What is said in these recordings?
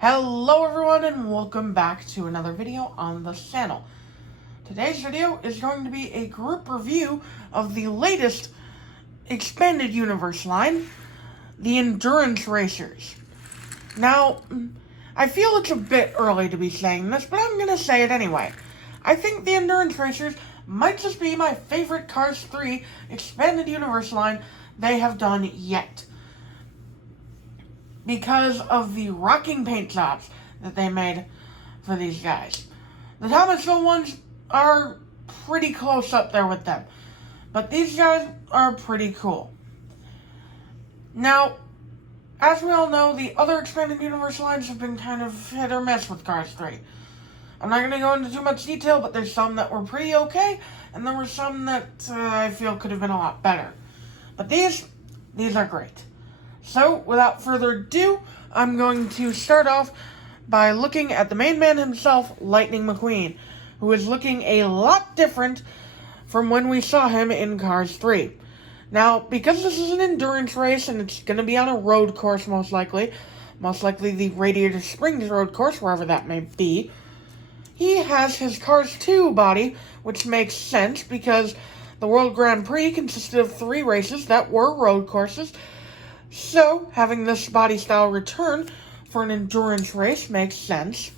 Hello everyone and welcome back to another video on the channel. Today's video is going to be a group review of the latest expanded universe line, the Endurance Racers. Now, I feel it's a bit early to be saying this, but I'm going to say it anyway. I think the Endurance Racers might just be my favorite Cars 3 expanded universe line they have done yet, because of the rocking paint jobs that they made for these guys. The Thomasville ones are pretty close up there with them, but these guys are pretty cool. Now, as we all know, the other expanded universe lines have been kind of hit or miss with Cars 3. I'm not going to go into too much detail, but there's some that were pretty okay, and there were some that I feel could have been a lot better. But these are great. So, without further ado, I'm going to start off by looking at the main man himself, Lightning McQueen, who is looking a lot different from when we saw him in Cars 3. Now, because this is an endurance race and it's going to be on a road course most likely the Radiator Springs road course, wherever that may be, he has his Cars 2 body, which makes sense because the World Grand Prix consisted of 3 races that were road courses. So, having this body style return for an endurance race makes sense.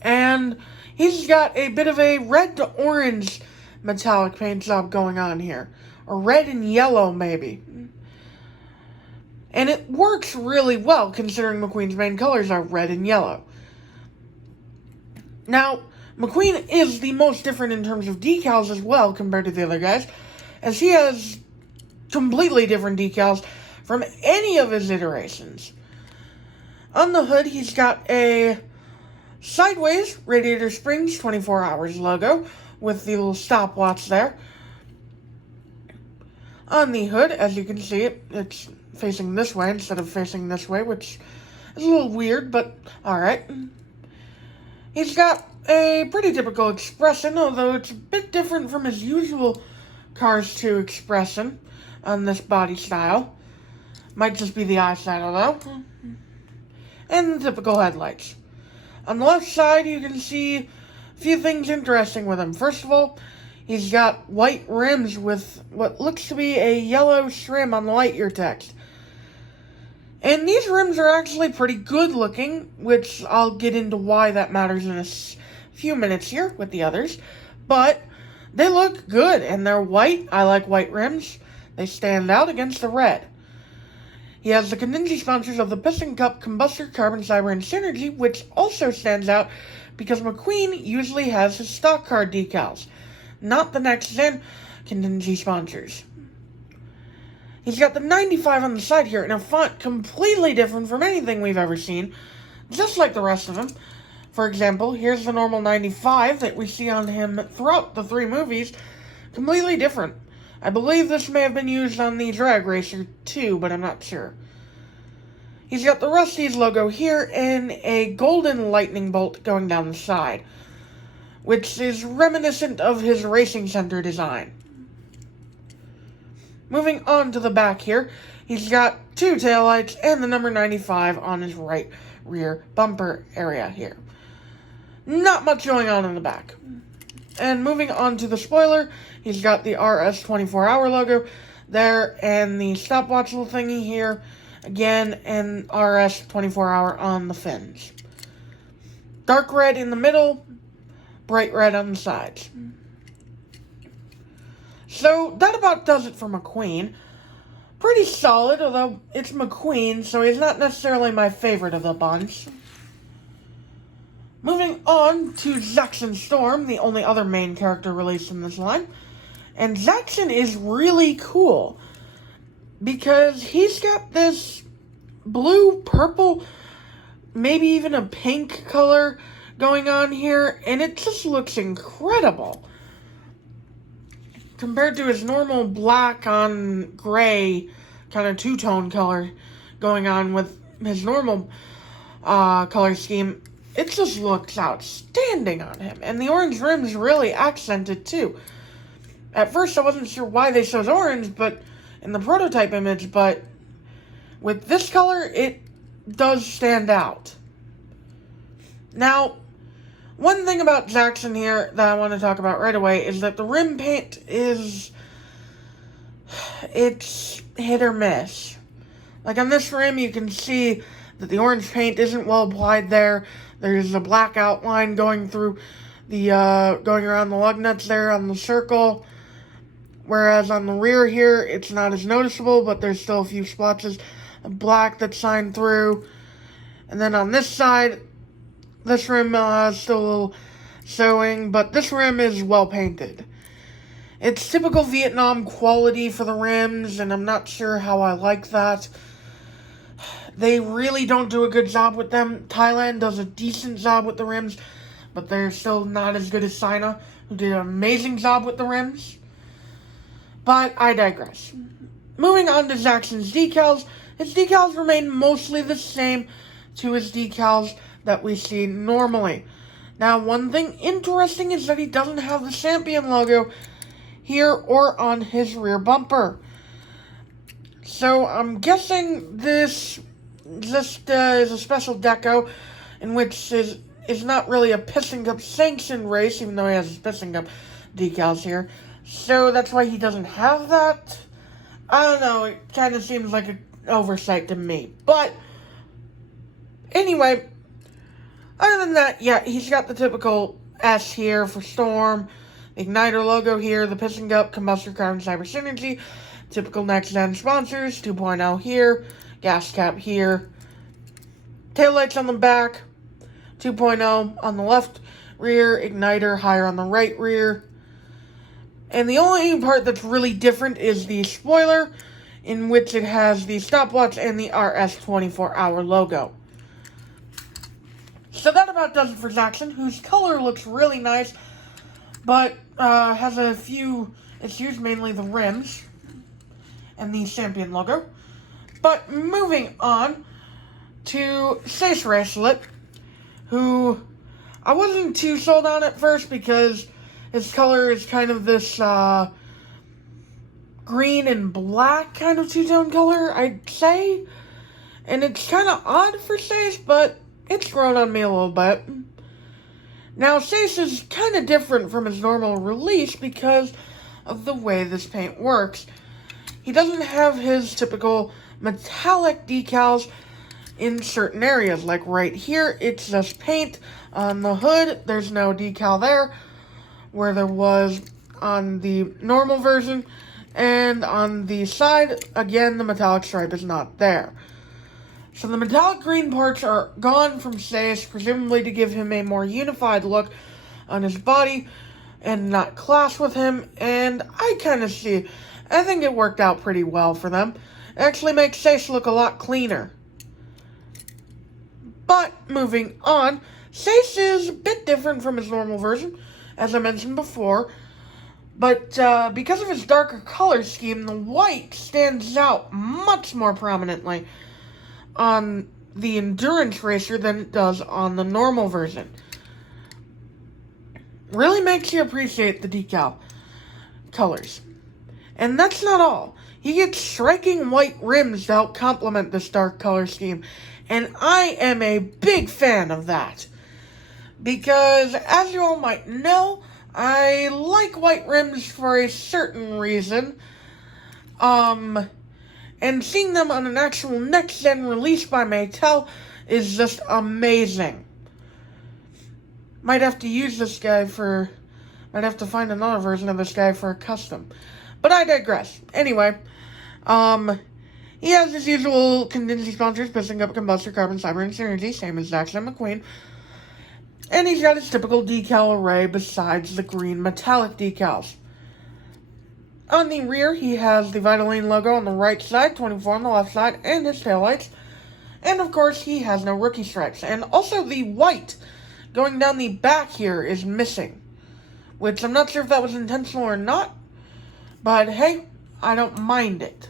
And he's got a bit of a red to orange metallic paint job going on here. Or red and yellow, maybe. And it works really well, considering McQueen's main colors are red and yellow. Now, McQueen is the most different in terms of decals as well, compared to the other guys, as he has completely different decals from any of his iterations. On the hood, he's got a sideways Radiator Springs 24 Hours logo with the little stopwatch there. On the hood, as you can see, it's facing this way instead of facing this way, which is a little weird, but alright. He's got a pretty typical expression, although it's a bit different from his usual Cars 2 expression on this body style. Might just be the eye shadow though. And the typical headlights. On the left side you can see a few things interesting with him. First of all, he's got white rims with what looks to be a yellow trim on the Lightyear text. And these rims are actually pretty good looking, which I'll get into why that matters in a few minutes here with the others. But they look good and they're white. I like white rims. They stand out against the red. He has the contingency sponsors of the Piston Cup, Combustor, Carbon Cyber, and Synergy, which also stands out because McQueen usually has his stock car decals, not the Next Gen contingency sponsors. He's got the 95 on the side here in a font completely different from anything we've ever seen, just like the rest of him. For example, here's the normal 95 that we see on him throughout the 3 movies, completely different. I believe this may have been used on the Drag Racer too, but I'm not sure. He's got the Rusty's logo here and a golden lightning bolt going down the side, which is reminiscent of his Racing Center design. Moving on to the back here, he's got 2 taillights and the number 95 on his right rear bumper area here. Not much going on in the back. And moving on to the spoiler, he's got the RS 24 Hour logo there and the stopwatch little thingy here. Again, and RS 24 Hour on the fins. Dark red in the middle, bright red on the sides. So, that about does it for McQueen. Pretty solid, although it's McQueen, so he's not necessarily my favorite of the bunch. Moving on to Zaxxon Storm, the only other main character released in this line. And Zaxxon is really cool, because he's got this blue, purple, maybe even a pink color going on here, and it just looks incredible. Compared to his normal black on gray kind of two-tone color going on with his normal color scheme, it just looks outstanding on him. And the orange rims really accent it too. At first I wasn't sure why they chose orange in the prototype image, but with this color, it does stand out. Now, one thing about Jackson here that I want to talk about right away is that the rim paint it's hit or miss. Like on this rim, you can see that the orange paint isn't well applied there. There's a black outline going through going around the lug nuts there on the circle. Whereas on the rear here, it's not as noticeable, but there's still a few splotches of black that shine through. And then on this side, this rim is still a little showing, but this rim is well painted. It's typical Vietnam quality for the rims, and I'm not sure how I like that. They really don't do a good job with them. Thailand does a decent job with the rims, but they're still not as good as China, who did an amazing job with the rims. But I digress. Moving on to Jackson's decals. His decals remain mostly the same to his decals that we see normally. Now, one thing interesting is that he doesn't have the Champion logo here or on his rear bumper. So I'm guessing this just is a special deco in which is not really a Pissing Cup sanctioned race, even though he has his Pissing Cup decals here. So that's why he doesn't have that. I don't know, it kind of seems like an oversight to me. But anyway, other than that, yeah, he's got the typical S here for Storm, the Igniter logo here, the Pissing Cup, Combustor Carbon Cyber Synergy, typical Next Gen sponsors, 2.0 here, gas cap here, taillights on the back, 2.0 on the left rear, Igniter higher on the right rear. And the only part that's really different is the spoiler, in which it has the stopwatch and the RS 24-hour logo. So that about does it for Jackson, whose color looks really nice, but has a few issues, mainly the rims and the Champion logo. But moving on to Racelott, who I wasn't too sold on at first because his color is kind of this green and black kind of two-tone color, I'd say. And it's kind of odd for Sace, but it's grown on me a little bit. Now, Sace is kind of different from his normal release because of the way this paint works. He doesn't have his typical metallic decals in certain areas. Like right here, it's just paint. On the hood, there's no decal there, where there was on the normal version. And on the side, again, the metallic stripe is not there. So the metallic green parts are gone from Sace, presumably to give him a more unified look on his body and not clash with him. And I think it worked out pretty well for them. It actually makes Sace look a lot cleaner. But moving on, Sace is a bit different from his normal version, as I mentioned before. But because of his darker color scheme, the white stands out much more prominently on the Endurance Racer than it does on the normal version. Really makes you appreciate the decal colors. And that's not all. He gets striking white rims to help complement this dark color scheme. And I am a big fan of that. Because, as you all might know, I like white rims for a certain reason. And seeing them on an actual next-gen release by Mattel is just amazing. Might have to find another version of this guy for a custom. But I digress. Anyway, he has his usual contingency sponsors, Pissing Cup, Combustor, Carbon, Cyber, and Synergy, same as Jackson and McQueen. And he's got his typical decal array besides the green metallic decals. On the rear, he has the Vitaline logo on the right side, 24 on the left side, and his taillights. And of course, he has no rookie stripes. And also the white going down the back here is missing, which I'm not sure if that was intentional or not, but hey, I don't mind it.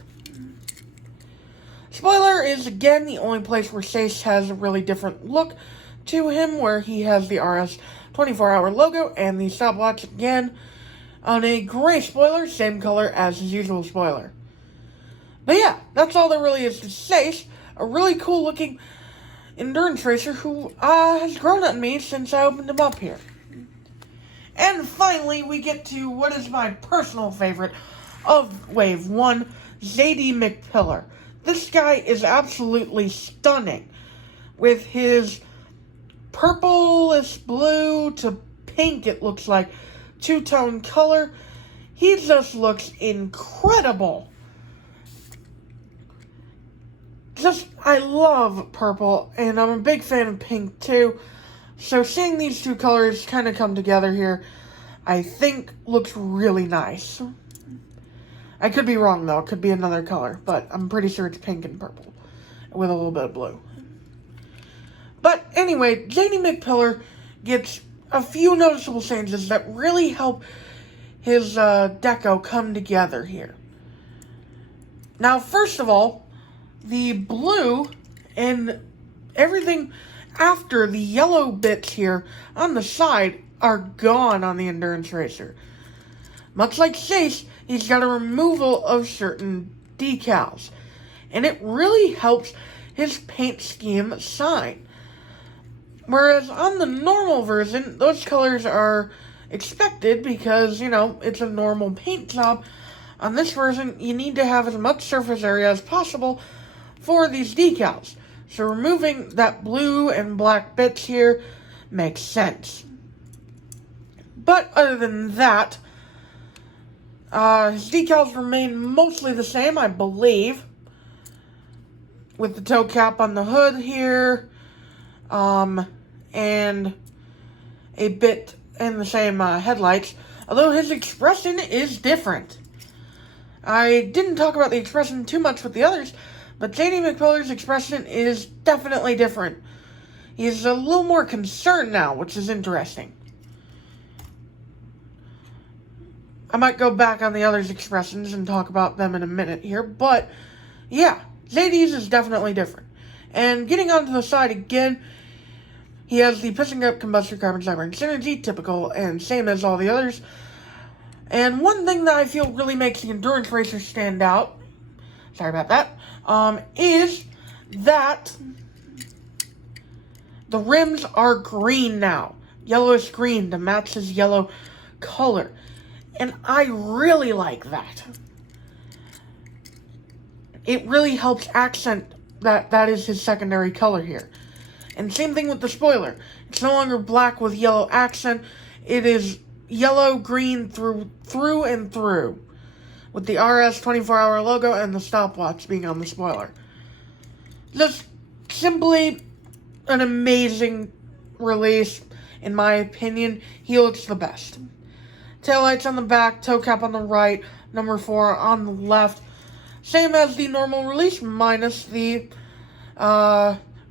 Spoiler is again the only place where Sace has a really different look to him, where he has the RS 24-hour logo and the stopwatch again on a gray spoiler, same color as his usual spoiler. But yeah, that's all there really is to Sace. A really cool looking endurance racer who has grown on me since I opened him up here. And finally, we get to what is my personal favorite of Wave 1, Zadie McPillar. This guy is absolutely stunning. With his purplish blue to pink, it looks like, two-tone color, he just looks incredible. I love purple, and I'm a big fan of pink too. So seeing these two colors kind of come together here, I think looks really nice. I could be wrong though, it could be another color, but I'm pretty sure it's pink and purple, with a little bit of blue. But anyway, Zadie McPillar gets a few noticeable changes that really help his deco come together here. Now, first of all, the blue and everything after the yellow bits here on the side are gone on the Endurance Racer. Much like Chase, he's got a removal of certain decals, and it really helps his paint scheme shine. Whereas on the normal version, those colors are expected because, you know, it's a normal paint job. On this version, you need to have as much surface area as possible for these decals. So removing that blue and black bits here makes sense. But other than that, his decals remain mostly the same, I believe. With the toe cap on the hood here, and a bit in the same headlights, although his expression is different. I didn't talk about the expression too much with the others, but Zadie McPillar's expression is definitely different. He's a little more concerned now, which is interesting. I might go back on the others' expressions and talk about them in a minute here, but yeah, Zadie's is definitely different. And getting onto the side again, he has the piston cup combustor carbon fiber and synergy, typical and same as all the others. And one thing that I feel really makes the Endurance Racer stand out, sorry about that, is that the rims are green now. Yellowish green to match his yellow color. And I really like that. It really helps accent that is his secondary color here. And same thing with the spoiler. It's no longer black with yellow accent. It is yellow, green through and through. With the RS 24-hour logo and the stopwatch being on the spoiler. Just simply an amazing release, in my opinion. He looks the best. Taillights on the back, toe cap on the right, number 4 on the left. Same as the normal release, minus the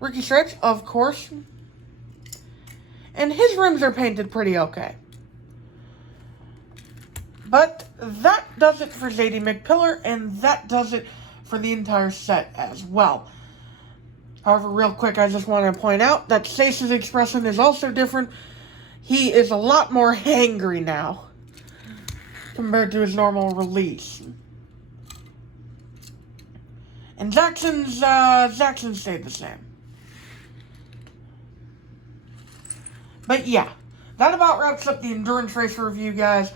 Ricky stripes, of course. And his rims are painted pretty okay. But that does it for Zadie McPillar, and that does it for the entire set as well. However, real quick, I just want to point out that Chase's expression is also different. He is a lot more hangry now compared to his normal release. And Jackson stayed the same. But yeah, that about wraps up the Endurance Racer review, guys.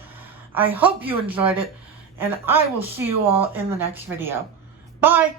I hope you enjoyed it, and I will see you all in the next video. Bye!